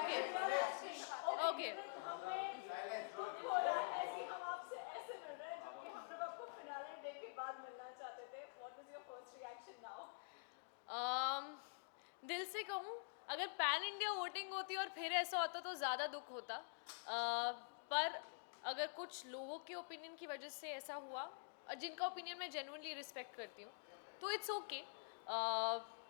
Okay okay दिल से कहूँ, अगर पैन इंडिया वोटिंग होती और फिर ऐसा होता तो ज़्यादा दुख होता, पर अगर कुछ लोगों के ओपिनियन की वजह से ऐसा हुआ, जिनका ओपिनियन मैं जेन्युइनली रिस्पेक्ट करती हूँ, तो इट्स ओके,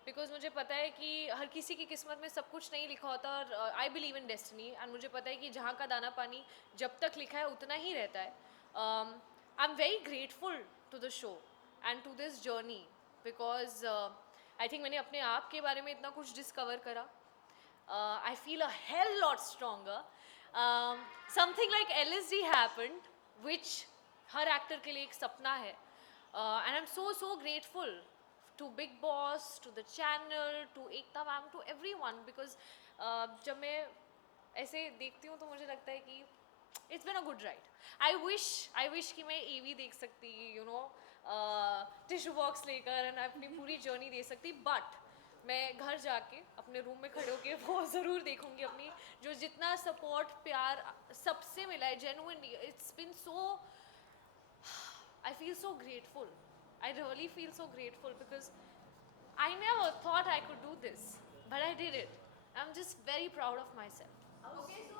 बिकॉज मुझे पता है कि हर किसी की किस्मत में सब कुछ नहीं लिखा होता, और I believe in destiny, and मुझे पता है कि जहाँ का दाना पानी जब तक लिखा है उतना ही रहता है. I am very grateful to the show and to this journey, because I think मैंने अपने आप के बारे में इतना कुछ डिस्कवर करा. I feel a hell lot stronger. Something like LSD happened, which her actor के लिए एक सपना है. And I'm so grateful to Big Boss, to the channel, to Ekta ma'am, to everyone, because जब मैं ऐसे देखती हूँ तो मुझे लगता है कि it's been a good ride. I wish कि मैं एवी देख सकती, यू नो, टिश्यू बॉक्स लेकर, एंड अपनी पूरी जर्नी दे सकती, बट मैं घर जाके अपने रूम में खड़े होके वो ज़रूर देखूंगी. अपनी जो जितना सपोर्ट प्यार सबसे मिला है genuinely, it's been so, I feel so grateful. I really feel so grateful because I never thought I could do this, but I did it. I'm just very proud of myself. Okay so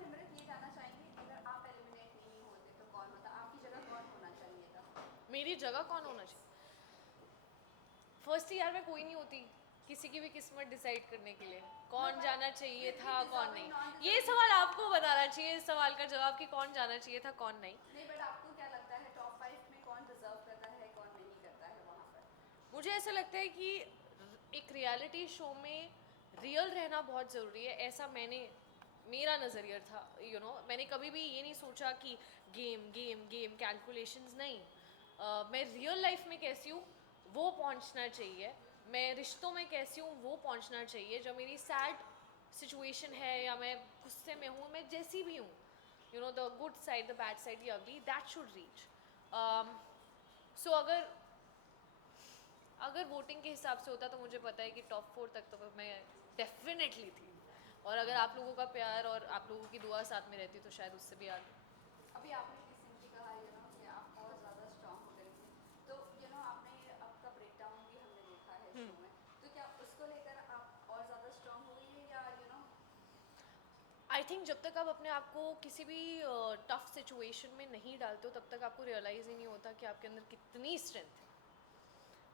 Nimrat ये जानना चाहेंगे, अगर आप eliminate नहीं होते तो कौन होता, आपकी जगह कौन होना चाहिए था? मेरी जगह कौन होना चाहिए? फर्स्ट ईयर में कोई नहीं होती किसी की भी किस्मत डिसाइड करने के लिए कौन जाना चाहिए था कौन नहीं. ये सवाल आपको बताना चाहिए, इस सवाल का जवाब कि कौन जाना चाहिए था कौन नहीं. नहीं, बट आपको क्या लगता है टॉप 5 में कौन डिजर्व करता है, कौन नहीं करता है वहाँ पर? मुझे ऐसा लगता है कि एक रियलिटी शो में रियल रहना बहुत ज़रूरी है, ऐसा मेरा नज़रिया था. मैंने कभी भी ये नहीं सोचा कि गेम गेम गेम कैलकुलेशंस नहीं. मैं रियल लाइफ में कैसी हूँ वो पहुँचना चाहिए, मैं रिश्तों में कैसी हूँ वो पहुँचना चाहिए. जो मेरी सैड सिचुएशन है या मैं गुस्से में हूँ, मैं जैसी भी हूँ, the good side, the bad side, the ugly, that should reach. So अगर वोटिंग के हिसाब से होता तो मुझे पता है कि टॉप 4 तक तो मैं डेफिनेटली थी, और अगर आप लोगों का प्यार और आप लोगों की दुआ साथ में रहती तो शायद उससे भी आगे. अभी आपने रिसेंटली कहा कि आप और ज़्यादा स्ट्रांग हो गई थी, तो आपने आपका ब्रेकडाउन भी हमने देखा है शो में, तो क्या उसको लेकर आप और ज़्यादा स्ट्रांग हो गई है, या आई थिंक जब तक आप अपने आप को किसी भी टफ सिचुएशन में नहीं डालते हो तब तक आपको रियलाइज़ ही नहीं होता कि आपके अंदर कितनी स्ट्रेंथ है.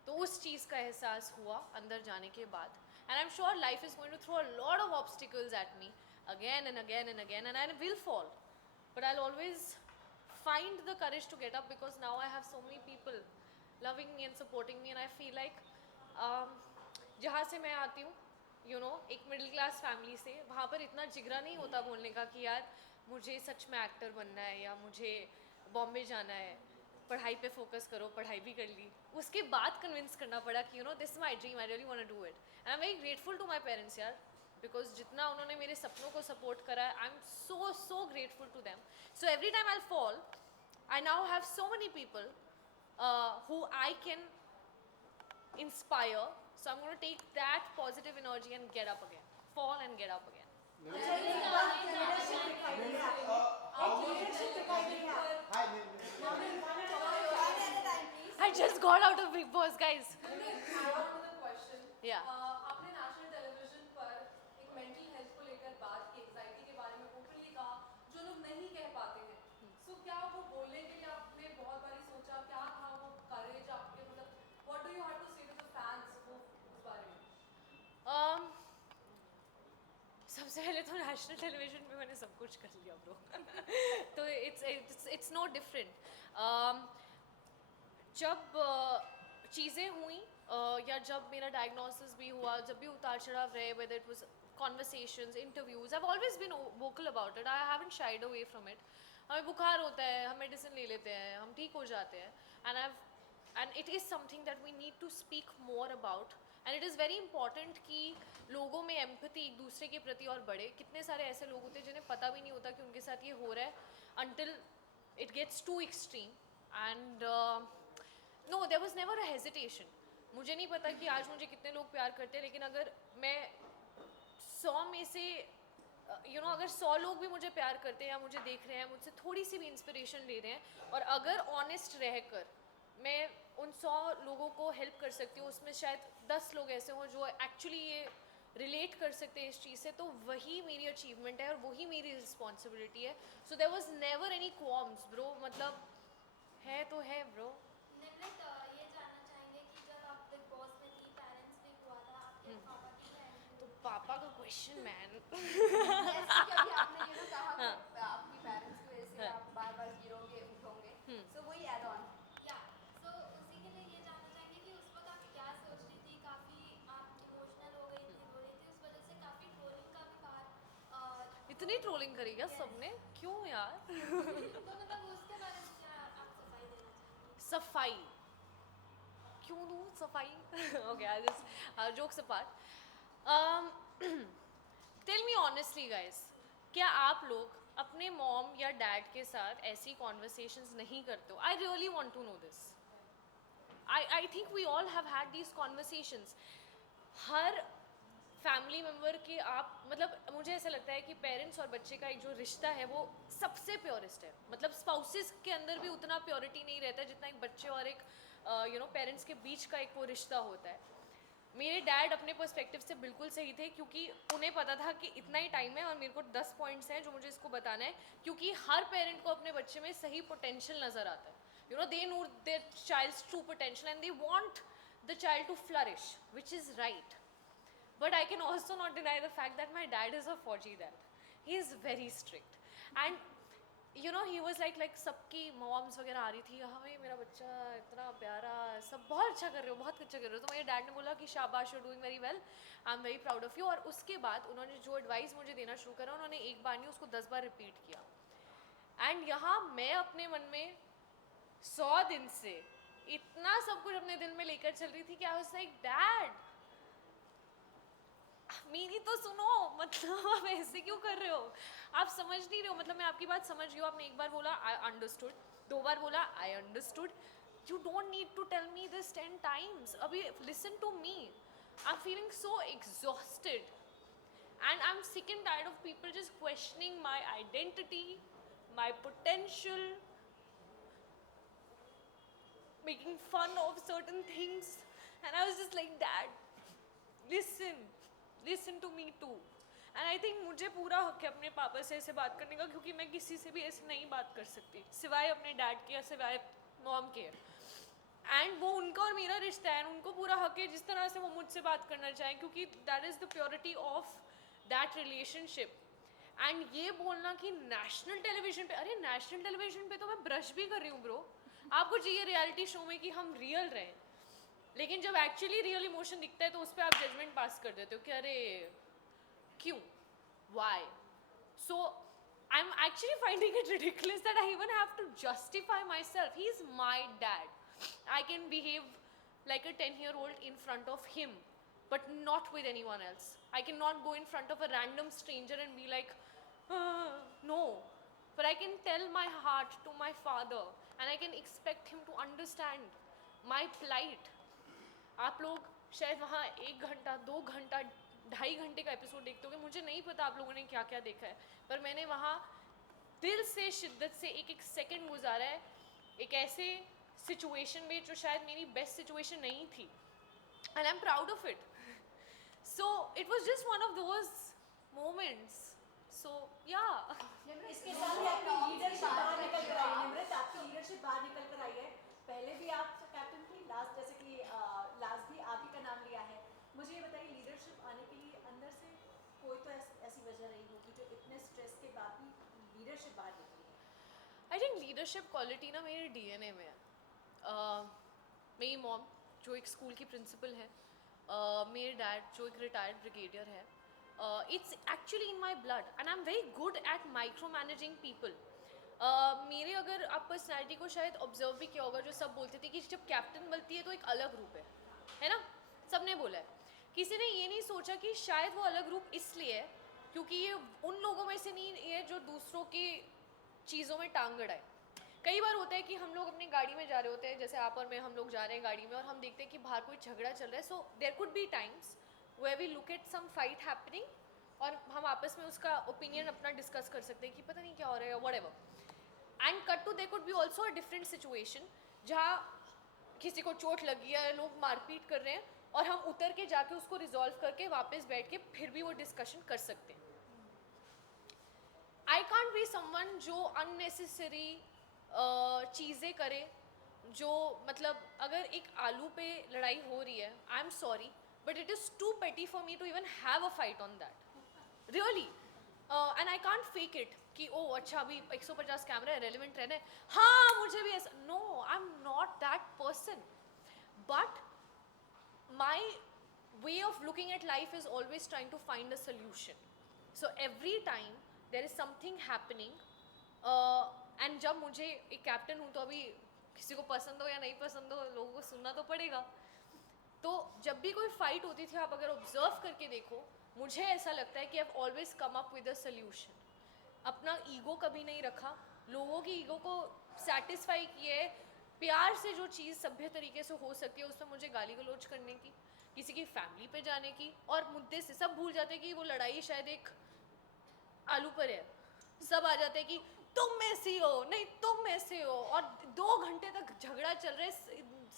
तो उस चीज़ का एहसास हुआ अंदर जाने के बाद, and I am sure life is going to throw a lot of obstacles at me again and again and again, and I will fall, but I always find the courage to get up, because now I have so many people loving me and supporting me, and I feel like जहाँ से मैं आती हूँ, एक middle class family से, वहाँ पर इतना जिगरा नहीं होता बोलने का कि यार मुझे सच में एक्टर बनना है या मुझे बॉम्बे जाना है, पढ़ाई पे फोकस करो, पढ़ाई भी कर ली. उसके बाद कन्विंस करना पड़ा कि this my dream, I really want to do it, and I am very grateful to my parents यार, बिकॉज जितना उन्होंने मेरे सपनों को सपोर्ट करा है, I am so grateful to them. So every time I fall, I now have so many people who I can inspire. So I'm going to take that positive energy and get up again. Fall and get up again. I just got out of Big Boss, guys. Yeah. आपने national television पर एक mental health को लेकर बात की, anxiety के बारे में ओपनली कहा, जो लोग नहीं कह पाते हैं. सो क्या वो बोलने के लिए आपने बहुत बारी सोचा, क्या था वो करेज आपके, मतलब what do you have to say to the fans वो उस बारे में? सबसे पहले तो नेशनल टेलीविजन पे मैंने सब कुछ कर लिया ब्रो. तो इट्स नो डिफरेंट. जब चीज़ें हुई या जब मेरा डायग्नोसिस भी हुआ, जब भी उतार चढ़ाव रहे, whether it was conversations, interviews, I have always been vocal about it, I haven't shied away from it. हमें बुखार होता है, हम मेडिसिन ले लेते हैं, हम ठीक हो जाते हैं, and it is something that we need to speak more about, and it is very important कि लोगों में एम्पैथी एक दूसरे के प्रति और बढ़े. कितने सारे ऐसे लोग होते हैं जिन्हें पता भी नहीं होता कि उनके साथ ये हो रहा है, until it gets too extreme. And no, there was never a hesitation. मुझे नहीं पता कि आज मुझे कितने लोग प्यार करते हैं, लेकिन अगर मैं 100 में से अगर 100 लोग भी मुझे प्यार करते हैं या मुझे देख रहे हैं, मुझसे थोड़ी सी भी इंस्पिरेशन ले रहे हैं, और अगर ऑनेस्ट रहकर मैं उन 100 लोगों को हेल्प कर सकती हूँ, उसमें शायद 10 लोग ऐसे हों जो एक्चुअली ये रिलेट कर सकते हैं इस चीज़ से, तो वही मेरी अचीवमेंट है और वही मेरी रिस्पॉन्सिबिलिटी है. So there was never any qualms bro, मतलब है तो है ब्रो. निमृत, ये जानना चाहेंगे कि जब आप बिग बॉस में थी, पेरेंट्स वीक हुआ था, आपके पापा की बहन तो पापा का क्वेश्चन मैन. जैसे कि अभी आपने कहा हाँ. कि आपकी पेरेंट्स की वजह से हाँ. आप बार-बार गिरोगे, उठोगे, सो वही ऐड ऑन. या सो उसी के लिए ये जानना चाहेंगे कि उस वक्त आप क्या सोच रही थी, काफ़ी आप इमोशनल हो गई थी, रो रही थी, उस वजह से काफ़ी ट्रोलिंग का भी बाहर इतनी ट्रोलिंग करी क्या सबने, क्यों यार? तो मतलब उसके बारे में क्या आप सफाई देना चाहेंगे? सफाई क्यों दूँ सफाई? Okay, I just jokes apart. Tell me honestly guys, क्या आप लोग अपने मॉम या डैड के साथ ऐसी कॉन्वर्सेशंस नहीं करते हो? I really want to know this. I think we all have had these conversations. हर फैमिली मेम्बर के आप, मतलब मुझे ऐसा लगता है कि पेरेंट्स और बच्चे का एक जो रिश्ता है वो सबसे प्योरेस्ट है. मतलब स्पाउसेस के अंदर भी उतना प्योरिटी नहीं रहता है जितना एक बच्चे और एक पेरेंट्स के बीच का एक वो रिश्ता होता है. मेरे डैड अपने पर्सपेक्टिव से बिल्कुल सही थे, क्योंकि उन्हें पता था कि इतना ही टाइम है और मेरे को 10 पॉइंट्स हैं जो मुझे इसको बताना है, क्योंकि हर पेरेंट को अपने बच्चे में सही पोटेंशियल नज़र आता है. They know their child's true potential and they want the child to flourish, which is right. But I can also not deny the fact that my dad is a Fauji dad. He is very strict. And he was like सबकी moms वगैरह आ रही थी, हमें मेरा बच्चा इतना प्यारा, सब बहुत अच्छा कर रहे हो, बहुत अच्छा कर रहे हो. तो मेरे डैड ने बोला कि शाबाश, you doing very well, I am very proud of you. और उसके बाद उन्होंने जो एडवाइस मुझे देना शुरू करा, उन्होंने एक बार नहीं उसको 10 बार रिपीट किया. एंड यहाँ मैं अपने मन में 100 दिन से इतना सब कुछ अपने दिल में लेकर चल रही थी कि आई वाज लाइक, डैड मेरी तो सुनो, मतलब आप ऐसे क्यों कर रहे हो? आप समझ नहीं रहे हो. मतलब मैं आपकी बात समझ रही हूँ. आपने एक बार बोला आई अंडरस्टूड, 2 बार बोला I understood. You don't need to tell me this 10 times. अभी listen to me. I am feeling so exhausted and I'm sick and tired of people just questioning my identity, my potential, making fun of certain things. And I was just like, Dad, listen to me too. And I think मुझे पूरा हक है अपने पापा से ऐसे बात करने का, क्योंकि मैं किसी से भी ऐसे नहीं बात कर सकती सिवाय अपने डैड के या सिवाय मॉम के. एंड वो उनका और मेरा रिश्ता है, उनको पूरा हक है जिस तरह से वो मुझसे बात करना चाहें, क्योंकि that is the purity of that relationship. And ये बोलना कि नेशनल टेलीविजन पे, अरे नेशनल टेलीविजन पे तो मैं ब्रश भी कर रही हूँ ब्रो. आपको चाहिए रियलिटी शो में कि हम रियल रहें, लेकिन जब एक्चुअली रियल इमोशन दिखता है तो उस पर आप जजमेंट पास कर देते हो कि अरे क्यों, why. So I am actually finding it ridiculous that I even have to justify myself. He is my dad. I can behave like a 10-year-old in front of him, but not with anyone else. I cannot go in front of a random stranger and be like, no. But I can tell my heart to my father, and I can expect him to understand my plight. आप लोग शायद वहाँ 1 घंटा 2 घंटा 2.5 घंटे का episode देखते होगे. मुझे नहीं पता आप लोगों ने क्या क्या देखा है, पर मैंने वहाँ दिल से शिद्दत से एक सेकंड गुजारा है, एक ऐसे सिचुएशन में जो शायद मेरी बेस्ट सिचुएशन नहीं थी. And I am proud of it. So it was just one of those moments. So या इसके साथ ही आपकी लीडरशिप बाहर निकल कर आई है. निमृत, आपकी लीडरशिप बाहर निकल कर आई है. पहले भी आप कैप्टन थी, लास्ट जैसे कि लास्ट भी आप ही का नाम लिया है. मुझे ये बताइए, लीडरशिप आने के लिए अंदर से कोई तो ऐसी वजह रही होगी जो इतने स्ट्रेस के बाद भी लीडरशिप बाहर निकली है. आई थिंक लीडरशिप क्वालिटी ना मेरे डीएनए में है. मेरी मॉम जो एक स्कूल की प्रिंसिपल है, मेरे डैड जो एक रिटायर्ड ब्रिगेडियर है. It's actually in my blood and I am very good at micro managing people. मेरे अगर आप पर्सनैलिटी को शायद ऑब्जर्व भी किया होगा, जो सब बोलते थे कि जब कैप्टन बनती है तो एक अलग रूप है ना. सबने बोला है. किसी ने ये नहीं सोचा कि शायद वो अलग रूप इसलिए है क्योंकि ये उन लोगों में से नहीं है जो दूसरों की चीज़ों में टांग अड़ाए. कई बार होता है कि हम लोग अपनी गाड़ी में जा रहे होते हैं, जैसे आप और मैं, हम लोग जा रहे हैं गाड़ी में और हम देखते हैं कि बाहर कोई झगड़ा चल रहा है. So there could be times where we look at some fight happening और हम आपस में उसका ओपिनियन अपना डिस्कस कर सकते हैं कि पता नहीं क्या हो रहा है, whatever. And cut to they could be also a different situation जहाँ किसी को चोट लगी है, लोग मारपीट कर रहे हैं, और हम उतर के जाके उसको रिजॉल्व करके वापस बैठ के फिर भी वो डिस्कशन कर सकते हैं। आई कांट बी समवन जो अननेसेसरी चीज़ें करे, जो मतलब अगर एक आलू पे लड़ाई हो रही है, I am sorry but it is too petty for me to even have a fight on that, really. And I can't fake it कि ओ अच्छा अभी 150 कैमरा है, रेलिवेंट रहना है, हाँ मुझे भी ऐसा, no I am not that person. But my way of looking at life is always trying to find a solution. So every time there is something happening, and जब मुझे एक कैप्टन हूँ तो अभी किसी को पसंद हो या नहीं पसंद हो, लोगों को सुनना तो पड़ेगा। तो जब भी कोई फाइट होती थी, आप अगर ऑब्जर्व करके देखो, मुझे ऐसा लगता है कि आई have always come up with a solution. अपना ईगो कभी नहीं रखा, लोगों की ईगो को सेटिस्फाई किए, प्यार से जो चीज़ सभ्य तरीके से हो सकती है उसमें मुझे गाली गलौज करने की, किसी की फैमिली पे जाने की, और मुद्दे से सब भूल जाते कि वो लड़ाई शायद एक आलू पर है। सब आ जाते हैं कि तुम ऐसी हो, नहीं तुम ऐसे हो, और 2 घंटे तक झगड़ा चल रहा है,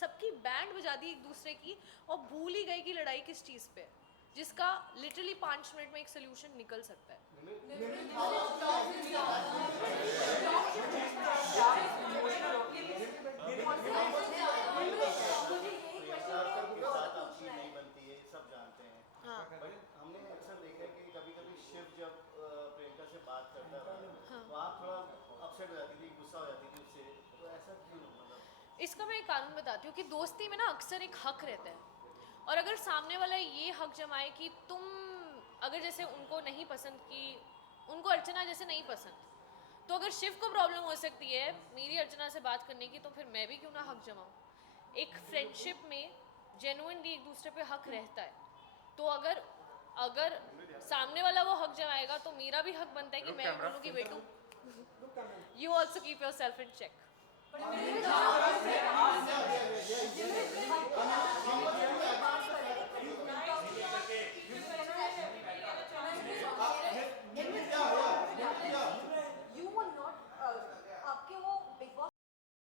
सबकी बैंड बजा दी एक दूसरे की, और भूल ही गए कि लड़ाई किस चीज़ पे है, जिसका लिटरली 5 मिनट में एक सोल्यूशन निकल सकता है। नहीं बनती है, सब जानते हैं। हाँ। बट हमने अक्सर देखा है कि कभी-कभी शिव जब प्रियंका से बात करता था, तो आप थोड़ा अपसेट हो जाती थी, गुस्सा हो जाती थी उससे, तो ऐसा क्यों? मतलब इसका मैं एक कारण बताती हूँ कि दोस्ती में ना अक्सर एक हक रहता है, और अगर सामने वाला ये हक जमाए कि तुम अगर जैसे उनको नहीं पसंद, कि उनको अर्चना जैसे नहीं पसंद, तो अगर शिव को प्रॉब्लम हो सकती है मेरी अर्चना से बात करने की, तो फिर मैं भी क्यों ना हक जमाऊँ। एक फ्रेंडशिप में जेन्युइनली एक दूसरे पे हक रहता है, तो अगर सामने वाला वो हक जमाएगा तो मेरा भी हक बनता है कि मैं भी बोलूँ कि बेटू you also keep yourself in check. जिम्मे